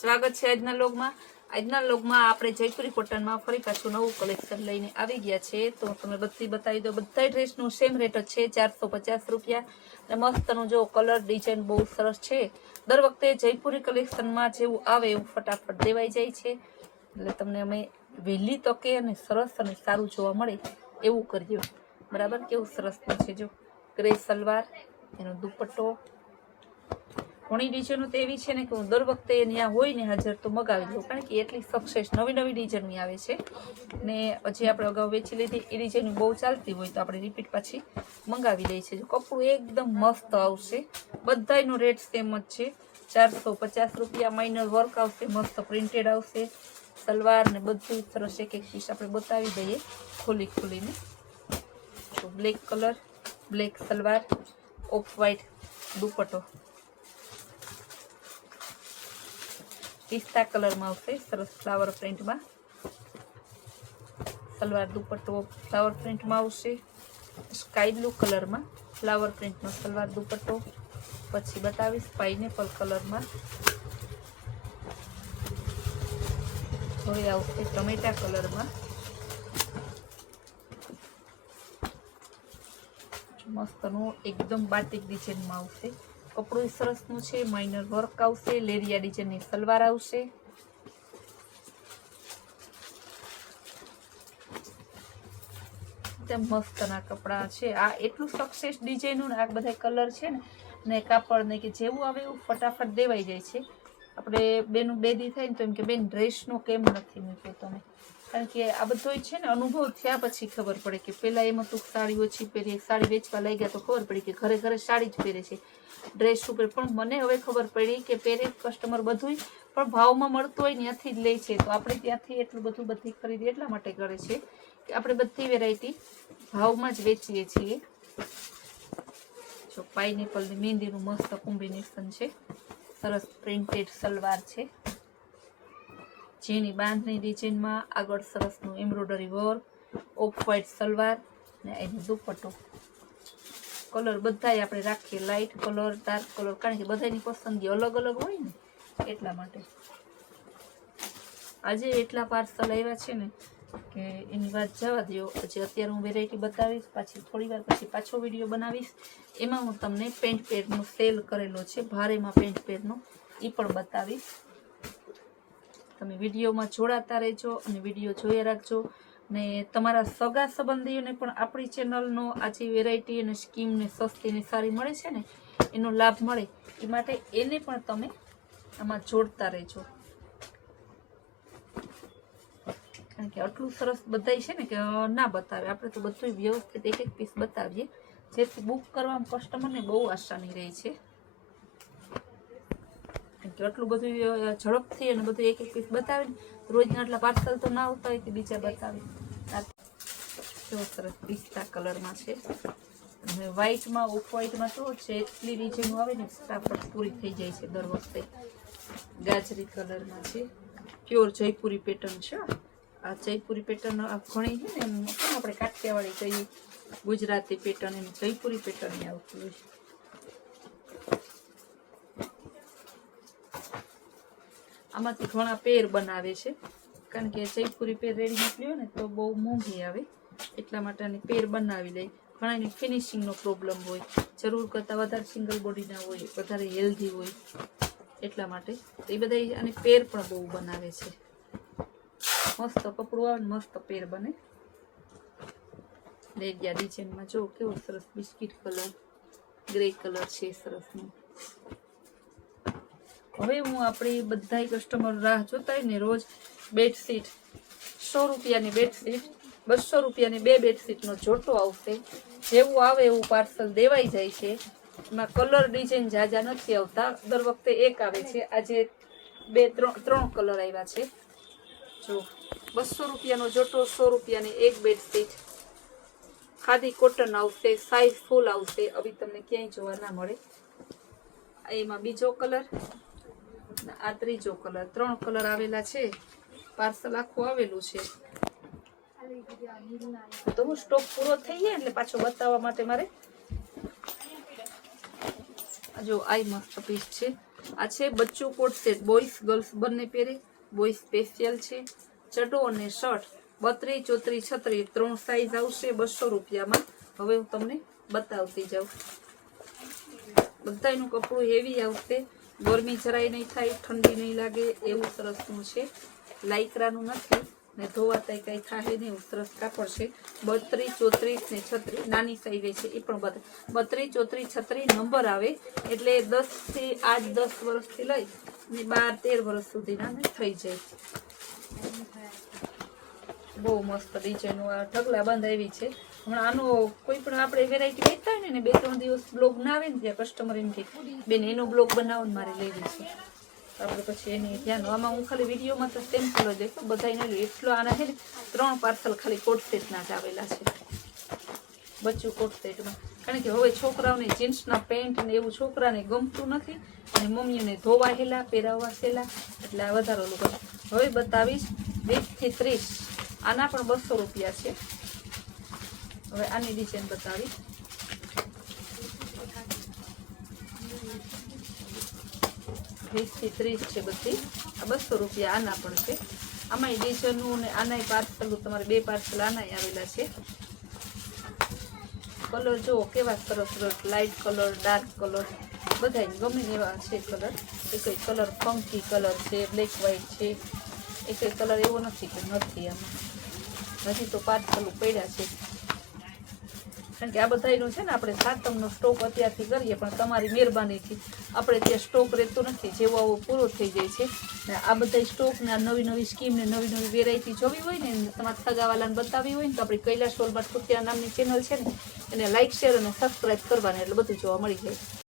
સ્વાગત છે આજના લોગમાં। આજના લોગમાં આપણે જયપુરી કોટનમાં ફરી પાછું નવું કલેક્શન લઈને આવી ગયા છે। તો તમે બધી બતાવી દો। બધા ડ્રેસનું સેમ રેટ જ છે 450 રૂપિયા। અને મસ્તનું જો કલર ડિઝાઇન બહુ સરસ છે। દર વખતે જયપુરી કલેક્શનમાં જેવું આવે એવું ફટાફટ દેવાઈ જાય છે। એટલે તમને અમે વહેલી તકે અને સરસ અને સારું જોવા મળે એવું કરીએ। બરાબર, કેવું સરસ છે જો ગ્રે સલવાર, એનો દુપટ્ટો। ઘણી ડિઝાઇનો તો એવી છે ને કે હું દર વખતે ત્યાં હોય ને હાજર તો મગાવી લઉં, કારણ કે એટલી સક્સેસ નવી નવી ડિઝાઇનની આવે છે ને હજી આપણે અગાઉ વેચી લીધી એ ડિઝાઇન બહુ ચાલતી હોય તો આપણે રિપીટ પાછી મંગાવી લઈએ છીએ। કપડું એકદમ મસ્ત આવશે, બધાયનો રેટ સેમ જ છે 450 રૂપિયા। માઇનર વર્ક આવશે, મસ્ત પ્રિન્ટેડ આવશે સલવાર ને બધું સરસ। એક એક પીસ આપણે બતાવી દઈએ ખોલીને। જો black colour, black salwar, off white dupatta, પિસ્તા કલરમાં આવશે સરસ ફ્લાવર પ્રિન્ટમાં સલવાર, દુપટ્ટો ફ્લાવર પ્રિન્ટમાં આવશે। સ્કાય બ્લુ કલરમાં ફ્લાવર પ્રિન્ટનો સલવાર દુપટ્ટો, પછી બતાવીશ પાઇનેપલ કલરમાં, હવે આવશે ટમેટા કલરમાં, મસ્તનું એકદમ બાટિક ડિઝાઇનમાં આવશે। કપડું સરસનું છે, માઇનર વર્ક આવશે, લેરિયા ડિઝાઇનની સલવાર આવશે। મસ્તના કપડા છે। આ એટલું સક્સેસ ડિઝાઇનનું આ બધા કલર છે ને કાપડ ને કે જેવું આવે એવું ફટાફટ દેવાઈ જાય છે। આપણે બેનું બે દી થાય ને તો એમ કે બેન ડ્રેસનો કેમ નથી મૂક્યો તમે, કારણ કે આ બધો છે ને અનુભવ થયા પછી ખબર પડે કે પેલા એમાં તો સાડી ઓછી પહેરી, સાડી વેચવા લઈ ગયા તો ખબર પડી કે ઘરે ઘરે સાડી જ પહેરે છે ડ્રેસ ઉપર। પણ મને હવે ખબર પડી કે પહેરે કસ્ટમર બધું પણ ભાવમાં મળતું હોય ત્યાંથી જ લે છે। તો આપણે ત્યાંથી એટલું બધું બધી ખરીદી એટલા માટે કરે છે કે આપણે બધી વેરાયટી ભાવમાં જ વેચીએ છીએ। જો પાઇનેપલની મહેંદીનું મસ્ત કોમ્બિનેશન છે, સરસ પ્રિન્ટેડ સલવાર છે, જેની બાંધણી ડિઝાઇનમાં આગળ સરસનું embroidery work, off white salwar ને એનો દુપટ્ટો। કલર બધાય આપણે રાખીએ લાઇટ કલર, ડાર્ક કલર, કારણ કે બધાની પસંદગી અલગ અલગ હોય ને એટલા માટે। આજે એટલા પાર્સલ આવ્યા છે ને કે એની વાત જવા દો। પછી અત્યારે હું વેરાયટી બતાવીશ, પાછી થોડી વાર પછી પાછો વિડીયો બનાવીશ, એમાં હું તમને પેન્ટ પેરનો સેલ કરેલો છે ભારેમાં પેન્ટ પેરનો, એ પણ બતાવીશ। તમે વિડીયોમાં જોડાતા રહેજો અને વિડીયો જોયા રાખજો ને તમારા સગા સંબંધીઓને પણ આપણી ચેનલનો આજે વેરાયટી અને સ્કીમ ને સસ્તી ને સારી મળે છે ને એનો લાભ મળે એ માટે એને પણ તમે આમાં જોડતા રહેજો, કારણ કે આટલું સરસ બધાય છે ને કે ના બતાવે, આપણે તો બધું વ્યવસ્થિત એક એક પીસ બતાવીએ જેથી બુક કરવામાં કસ્ટમરને બહુ આસાની રહે છે। આટલું બધું ઝડપથી અને બધું એક એક પીસ બતાવે ને રોજના આટલા પાર્સલ તો ના આવતા હોય કે બીજા બતાવે। જો સરસ પિસ્તા કલરમાં છે, અને વ્હાઈટમાં ઓફ વ્હાઈટમાં તો છે એટલી ડિઝાઇન આવે ને ફટાફટ પૂરી થઈ જાય છે દર વખતે। ગાજરી કલરમાં છે, પ્યોર જયપુરી પેટર્ન છે। આ જયપુરી પેટર્ન ઘણી છે ને એમ આપણે કાઠિયાવાડી કહીએ ગુજરાતી પેટર્ન, એમ જયપુરી પેટર્ન આવતી હોય છે। આમાંથી ઘણા પેર બનાવે છે, કારણ કે જયપુરી પેર રેડીમેડ લ્યો ને તો બહુ મોંઘી આવે, એટલા માટે આની પેર બનાવી લે। ઘણાની ફિનિશિંગનો પ્રોબ્લેમ હોય, જરૂર કરતાં વધારે સિંગલ બોડીના હોય, વધારે હેલ્ધી હોય, એટલા માટે એ બધા આની પેર પણ બહુ બનાવે છે। મસ્ત કપડું આવે ને મસ્ત પેર બને। લેરિયા ડિઝાઇનમાં જો કેવો સરસ બિસ્કિટ કલર, ગ્રે કલર છે સરસનું। હવે હું આપણી બધા કસ્ટમર રાહ જોતા હોય ને રોજ બેડશીટ 100 રૂપિયાની બેડશીટ, 200 રૂપિયાની બે બેડશીટનો જોટો આવશે, જેવું આવે એવું પાર્સલ દેવાઈ જાય છે। એમાં કલર ડિઝાઇન જાજા નથી આવતા, દર વખતે એક આવે છે, આજે ત્રણ કલર આવ્યા છે। જો 200 રૂપિયાનો જોટો, 100 રૂપિયાની એક બેડશીટ, ખાદી કોટન આવશે, સાઈઝ ફૂલ આવશે, અભી તમને ક્યાંય જોવા ના મળે। એમાં બીજો કલર, આ ત્રીજો કલર, 3 કલર આવેલા છે, પાર્સલ આખું આવેલું છે। તો હું સ્ટોક પૂરો થઈ જાય એટલે પાછો બતાવવા માટે મારે જો આ મસ્ત પીસ છે, આ છે બચ્ચું કોટ સેટ, બોયઝ ગર્લ્સ બંને પહેરે, બોયઝ સ્પેશિયલ છે. ચડ્ડો અને શર્ટ 32, 34, 36 3 સાઈઝ આવશે 200 રૂપિયામાં. હવે હું તમને બતાવતી જાઉં. બધાયનું કપડું હેવી આવશે, ગરમી જરાય નહીં થાય, ઠંડી નહીં લાગે એવું સરસનું છે. લાઈકરાનું નથી ને ધોવાતાય કઈ થાય નહીં એવું સરસ કાપડ છે. 32, 34 ને 36 નાની સાઈઝ છે એ પણ બધા 32, 34, 36 નંબર આવે એટલે 10 થી 8, 10 વર્ષથી લઈ ને 12, 13 વર્ષ સુધીના થઈ જાય. બહુ મસ્ત ડિઝાઇન આ ઢગલા બંધ આવી છે. હમણાં આનો કોઈ પણ આપણે વેરાયટી વેચતા હોય ને 2-3 દિવસ બ્લોગ ના આવે ને ત્યાં કસ્ટમર એમ કે બેન એનો બ્લોગ બનાવવાનું મારે લેવી છે, આપણે પછી એને ધ્યાન. આમાં હું ખાલી વિડીયોમાં તો સેમ્પલ જ દેખો, બધા એટલો આના છે ને 3 પાર્સલ ખાલી કોટ સેટના જ આવેલા છે, બચ્ચું કોટ સેટમાં. કારણ કે હવે છોકરાઓને જીન્સના પેન્ટ ને એવું છોકરાને ગમતું નથી અને મમ્મીઓને ધોવા હેલા પહેરાવવા સેલા એટલે આ વધારે લોકો. હવે બતાવીશ 20 થી 30, આના પણ 200 રૂપિયા છે. હવે આની ડિઝાઇન બતાવીશ. 20 થી 30 છે બધી, આ 200 રૂપિયા આના પણ છે. આમાંય ડિઝાઇનનું ને આનાય પાર્સલ, તમારે 2 પાર્સલ આનાય આવેલા છે. કલર જુઓ કેવા સરસ સરસ, લાઇટ કલર, ડાર્ક કલર બધા ગમે એવા છે કલર. એક કલર ફંકી કલર છે, બ્લેક વ્હાઈટ છે, એક કલર એવો નથી કે નથી. આમાં હજી તો પાર્સલ પડ્યા છે. કારણ કે આ બધાનો છે ને આપણે સાતમનો સ્ટોક અત્યારથી કરીએ પણ તમારી મહેરબાનીથી આપણે ત્યાં સ્ટોક રહેતો નથી, જેવો આવો પૂરો થઈ જાય છે. ને આ બધા સ્ટોકને નવી નવી સ્કીમ ને નવી નવી વેરાયટી જોવી હોય ને તમારા સગાવાલાને બતાવી હોય ને તો આપણી કૈલાશ વોલમાર્ટ કુર્તિયા નામની ચેનલ છે ને એને લાઇક, શેર અને સબસ્ક્રાઈબ કરવાની એટલે બધું જોવા મળી જાય.